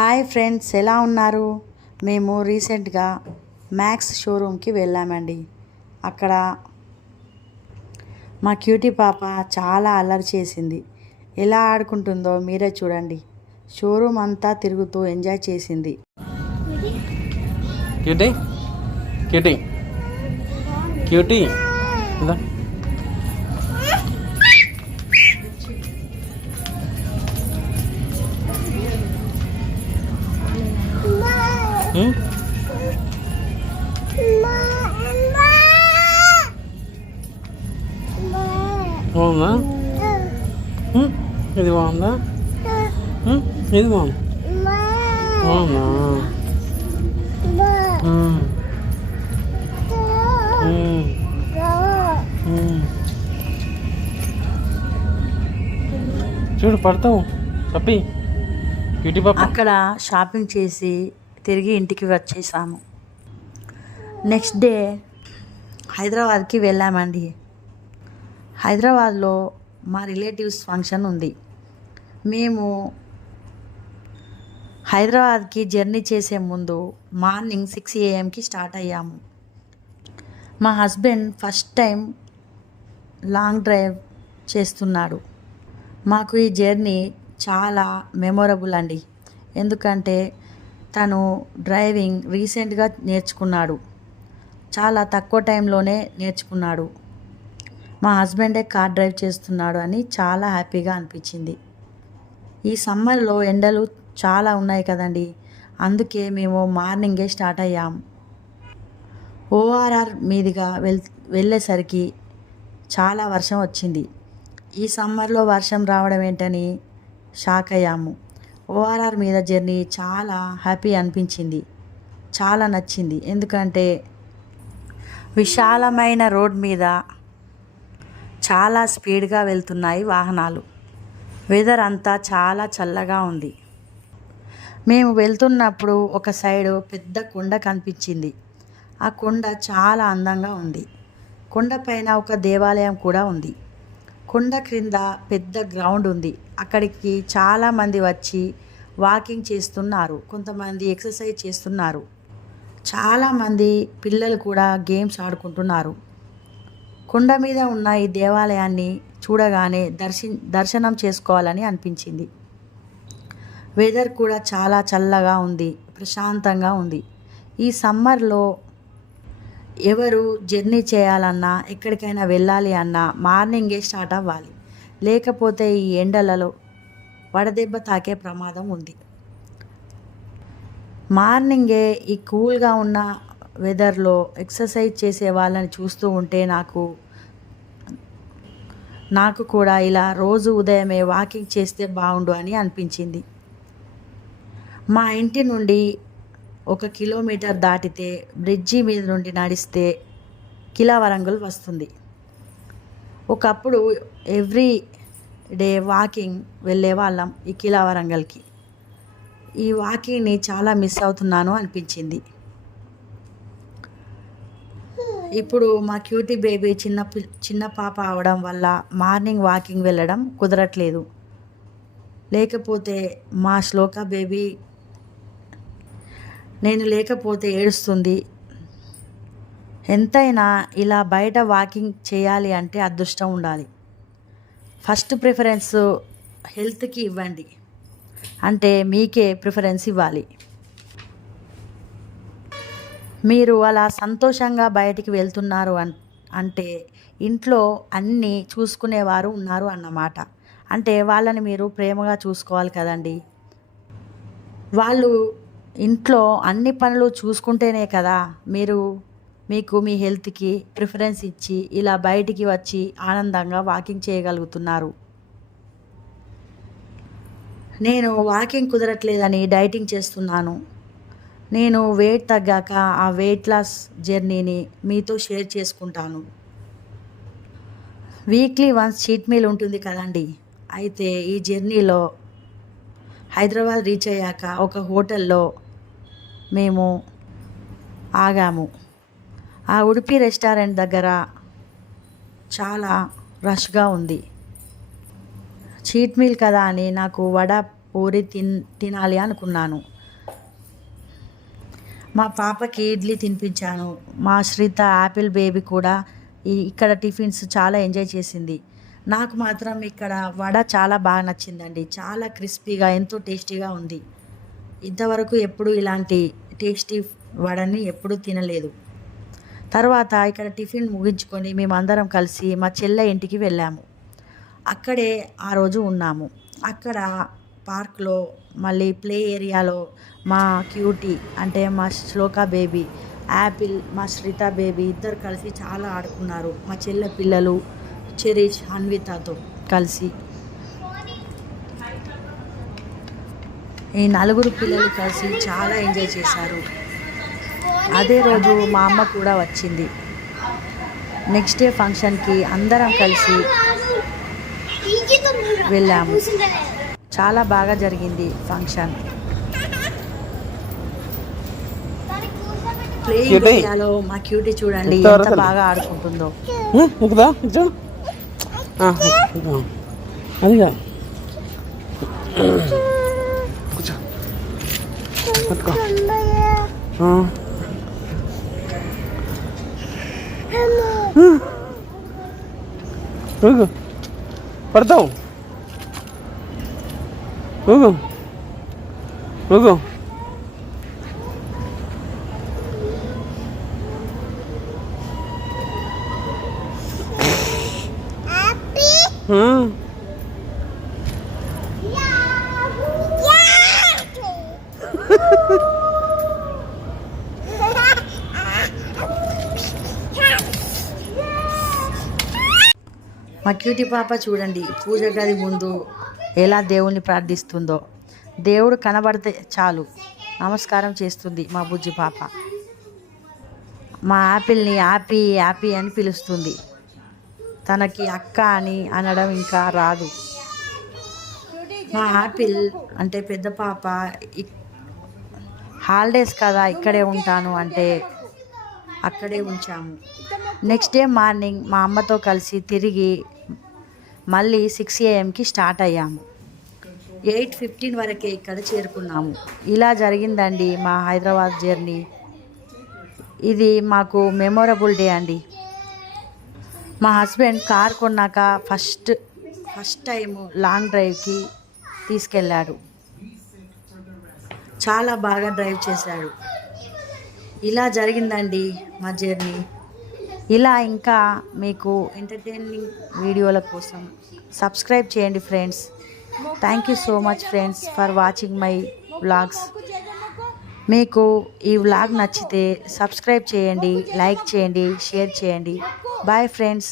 Hi friends ఎలా ఉన్నారు? మేము రీసెంట్గా మ్యాక్స్ షోరూమ్కి వెళ్ళామండి. అక్కడ మా క్యూటీ పాప చాలా అల్లరి చేసింది. ఎలా ఆడుకుంటుందో మీరే చూడండి. షోరూమ్ అంతా తిరుగుతూ ఎంజాయ్ చేసింది. క్యూటీ? క్యూటీ? క్యూటీ? Hmm? బాగుందా? Hmm? ఇది బాగుందా? Hmm? ఇది బాగుంది? బాగుందా? చూడు పడతావు. తప్పి. అక్కడ షాపింగ్ చేసి తిరిగి ఇంటికి వచ్చేసాము. నెక్స్ట్ డే హైదరాబాద్కి వెళ్ళామండి. హైదరాబాద్లో మా రిలేటివ్స్ ఫంక్షన్ ఉంది. మేము హైదరాబాద్కి జర్నీ చేసే ముందు మార్నింగ్ సిక్స్ ఏఎంకి స్టార్ట్ అయ్యాము. మా husband first time long drive చేస్తున్నాడు. మాకు ఈ జర్నీ చాలా మెమొరబుల్ అండి. ఎందుకంటే తను డ్రైవింగ్ రీసెంట్గా నేర్చుకున్నాడు. చాలా తక్కువ టైంలోనే నేర్చుకున్నాడు. మా హస్బెండే కార్ డ్రైవ్ చేస్తున్నాడు అని చాలా హ్యాపీగా అనిపించింది. ఈ సమ్మర్లో ఎండలు చాలా ఉన్నాయి కదండి అందుకే మేము మార్నింగే స్టార్ట్ అయ్యాం. ఓఆర్ఆర్ మీదుగా వెల్ వెళ్ళేసరికి చాలా వర్షం వచ్చింది. ఈ సమ్మర్లో వర్షం రావడం ఏంటని షాక్ అయ్యాము. ఓఆర్ఆర్ మీద జర్నీ చాలా హ్యాపీ అనిపించింది. చాలా నచ్చింది. ఎందుకంటే విశాలమైన రోడ్ మీద చాలా స్పీడ్గా వెళ్తున్నాయి వాహనాలు. వెదర్ అంతా చాలా చల్లగా ఉంది. మేము వెళ్తున్నప్పుడు ఒక సైడు పెద్ద కొండ కనిపించింది. ఆ కొండ చాలా అందంగా ఉంది. కొండపైన ఒక దేవాలయం కూడా ఉంది. కొండ క్రింద పెద్ద గ్రౌండ్ ఉంది. అక్కడికి చాలామంది వచ్చి వాకింగ్ చేస్తున్నారు. కొంతమంది ఎక్సర్సైజ్ చేస్తున్నారు. చాలామంది పిల్లలు కూడా గేమ్స్ ఆడుకుంటున్నారు. కొండ మీద ఉన్న ఈ దేవాలయాన్ని చూడగానే దర్శి దర్శనం చేసుకోవాలని అనిపించింది. వెదర్ కూడా చాలా చల్లగా ఉంది. ప్రశాంతంగా ఉంది. ఈ సమ్మర్లో ఎవరు జర్నీ చేయాలన్నా ఎక్కడికైనా వెళ్ళాలి అన్నా మార్నింగే స్టార్ట్ అవ్వాలి. లేకపోతే ఈ ఎండలలో వడదెబ్బ తాకే ప్రమాదం ఉంది. మార్నింగే ఈ కూల్గా ఉన్న వెదర్లో ఎక్సర్సైజ్ చేసే వాళ్ళని చూస్తూ ఉంటే నాకు నాకు కూడా ఇలా రోజు ఉదయమే వాకింగ్ చేస్తే బాగుండు అని అనిపించింది. మా ఇంటి నుండి ఒక కిలోమీటర్ దాటితే బ్రిడ్జి మీద నుండి నడిస్తే కిలా వరంగల్ వస్తుంది. ఒకప్పుడు ఎవ్రీ డే వాకింగ్ వెళ్ళే వాళ్ళం ఈ కిలా వరంగల్కి ఈ వాకింగ్ని చాలా మిస్ అవుతున్నాను అనిపించింది. ఇప్పుడు మా క్యూటీ బేబీ చిన్న పి- చిన్న పాప అవడం వల్ల మార్నింగ్ వాకింగ్ వెళ్ళడం కుదరట్లేదు. లేకపోతే మా శ్లోక బేబీ నేను లేకపోతే ఏడుస్తుంది. ఎంతైనా ఇలా బయట వాకింగ్ చేయాలి అంటే అదృష్టం ఉండాలి. ఫస్ట్ ప్రిఫరెన్స్ హెల్త్కి ఇవ్వండి. అంటే మీకే ప్రిఫరెన్స్ ఇవ్వాలి. మీరు అలా సంతోషంగా బయటికి వెళ్తున్నారు అన్ అంటే ఇంట్లో అన్నీ చూసుకునేవారు ఉన్నారు అన్నమాట. అంటే వాళ్ళని మీరు ప్రేమగా చూసుకోవాలి కదండి. వాళ్ళు ఇంట్లో అన్ని పనులు చూసుకుంటేనే కదా మీరు మీకు మీ హెల్త్కి ప్రిఫరెన్స్ ఇచ్చి ఇలా బయటికి వచ్చి ఆనందంగా వాకింగ్ చేయగలుగుతున్నారు. నేను వాకింగ్ కుదరట్లేదని డైటింగ్ చేస్తున్నాను. నేను వెయిట్ తగ్గాక ఆ వెయిట్ లాస్ జర్నీని మీతో షేర్ చేసుకుంటాను. వీక్లీ వన్స్ చీట్ మీల్ ఉంటుంది కదండి. అయితే ఈ జర్నీలో హైదరాబాద్ రీచ్ అయ్యాక ఒక హోటల్లో మేము ఆగాము. ఆ ఉడిపి రెస్టారెంట్ దగ్గర చాలా రష్గా ఉంది. చీట్ మీల్ కదా అని నాకు వడ పూరి తిన్ తినాలి అనుకున్నాను. మా పాపకి ఇడ్లీ తినిపించాను. మా శ్రీత యాపిల్ బేబీ కూడా ఇక్కడ టిఫిన్స్ చాలా ఎంజాయ్ చేసింది. నాకు మాత్రం ఇక్కడ వడ చాలా బాగా నచ్చిందండి. చాలా క్రిస్పీగా ఎంతో టేస్టీగా ఉంది. ఇంతవరకు ఎప్పుడు ఇలాంటి టేస్టీ వడని ఎప్పుడూ తినలేదు. తర్వాత ఇక్కడ టిఫిన్ ముగించుకొని మేమందరం కలిసి మా చెల్లె ఇంటికి వెళ్ళాము. అక్కడే ఆ రోజు ఉన్నాము. అక్కడ పార్క్లో మళ్ళీ ప్లే ఏరియాలో మా క్యూటీ అంటే మా శ్లోక బేబీ యాపిల్ మా శ్రిత బేబీ ఇద్దరు కలిసి చాలా ఆడుకున్నారు. మా చెల్లె పిల్లలు చెరీష్ అన్వితతో కలిసి. ఈ నలుగురు పిల్లలు కలిసి చాలా ఎంజాయ్ చేశారు. అదే రోజు మా అమ్మ కూడా వచ్చింది. నెక్స్ట్ డే ఫంక్షన్కి అందరం కలిసి వెళ్ళాము. చాలా బాగా జరిగింది ఫంక్షన్ ప్లేయింగ్. ఏరియాలో మా క్యూటీ చూడండి ఎంత? బాగా ఆడుకుంటుందో. అదిగా పట్టుకో ఆ. ఊగు పడతావు ఊగు ఊగు ఆ. మా క్యూటీ పాప చూడండి పూజ గది ముందు ఎలా దేవుణ్ణి ప్రార్థిస్తుందో. దేవుడు కనబడితే చాలు నమస్కారం చేస్తుంది మా బుజ్జి పాప. మా యాపిల్ని యాపీ యాపీ అని పిలుస్తుంది. తనకి అక్క అని అనడం ఇంకా రాదు. మా యాపిల్ అంటే పెద్ద పాప హాలిడేస్ కదా ఇక్కడే ఉంటాను అంటే అక్కడే ఉంచాము. నెక్స్ట్ డే మార్నింగ్ మా అమ్మతో కలిసి తిరిగి మళ్ళీ సిక్స్ ఏఎంకి స్టార్ట్ అయ్యాము. ఎయిట్ ఫిఫ్టీన్ వరకే ఇక్కడ చేరుకున్నాము. ఇలా జరిగిందండి మా హైదరాబాద్ జర్నీ. ఇది మాకు మెమొరబుల్ డే అండి. మా హస్బెండ్ కార్ కొన్నాక ఫస్ట్ ఫస్ట్ టైం లాంగ్ డ్రైవ్కి తీసుకెళ్ళాడు. చాలా బాగా డ్రైవ్ చేశాడు. ఇలా జరిగిందండి మా జర్నీ. ఇలా ఇంకా మీకు ఎంటర్టైనింగ్ వీడియోల కోసం సబ్స్క్రైబ్ చేయండి friends. Thank you so much friends for watching my vlogs మీకు ఈ వ్లాగ్ నచ్చితే సబ్స్క్రైబ్ చేయండి లైక్ చేయండి షేర్ చేయండి. Bye friends